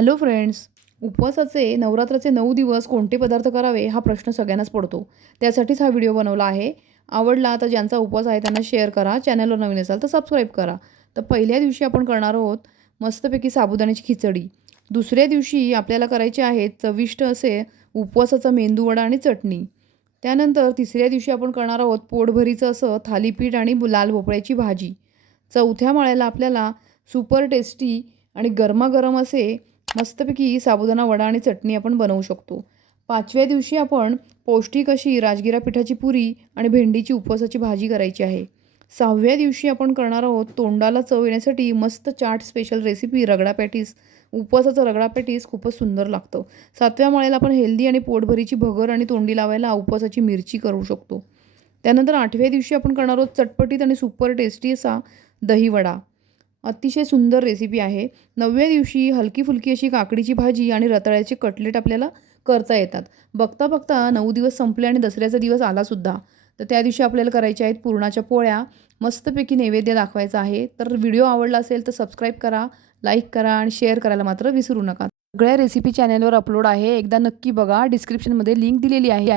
Hello friends. उपवासाचे नवरात्राचे 9 दिवस कोणते पदार्थ करावे हा प्रश्न सगळ्यांनाच पडतो. त्यासाठीच हा व्हिडिओ बनवला आहे. आवडला तर ज्यांचा उपवास आहे त्यांना शेअर करा. चॅनलवर नवीन असाल तर सबस्क्राईब करा. तर पहिल्या दिवशी आपण करणार आहोत मस्तपैकी साबुदाण्याची खिचडी. दुसऱ्या दिवशी आपल्याला करायचे आहेत चविष्ट असे उपवासाचा मेंदूवडा आणि चटणी. त्यानंतर तिसऱ्या दिवशी आपण करणार आहोत पोटभरीचं असं थालीपीठ आणि लाल भोपळ्याची भाजी. चौथ्या माळ्याला आपल्याला सुपर टेस्टी आणि गरमागरम असे मस्तपैकी साबुदाणा वडा आणि चटणी आपण बनवू शकतो. पाचव्या दिवशी आपण पौष्टिक अशी राजगिरा पिठाची पुरी आणि भेंडीची उपवासाची भाजी करायची आहे. सहाव्या दिवशी आपण करणार आहोत तोंडाला चव येण्यासाठी मस्त chaat special recipe ragda patties. उपवासाचा रगडा पॅटीस खूपच सुंदर लागतं. सातव्या माळ्याला आपण हेल्दी आणि पोटभरीची भगर आणि तोंडी लावायला उपवासाची मिरची करू शकतो. त्यानंतर आठव्या दिवशी आपण करणार आहोत चटपटीत आणि सुपर टेस्टी असा दहीवडा. अतिशय सुंदर रेसिपी आहे. नवव्या दिवशी हलकी फुलकी अशी काकडीची भाजी आणि रताळ्याचे कटलेट आपल्याला करता येतात. बघता बघता 9 दिवस संपले आणि दसऱ्याचा दिवस आलासुद्धा. तर त्या दिवशी आपल्याला करायच्या आहेत पुरणाच्या पोळ्या. मस्तपैकी नैवेद्य दाखवायचा आहे. तर व्हिडिओ आवडला असेल तर सबस्क्राईब करा, लाईक करा आणि शेअर करायला मात्र विसरू नका. सगळ्या रेसिपी चॅनलवर अपलोड आहे. एकदा नक्की बघा. डिस्क्रिप्शनमध्ये लिंक दिलेली आहे.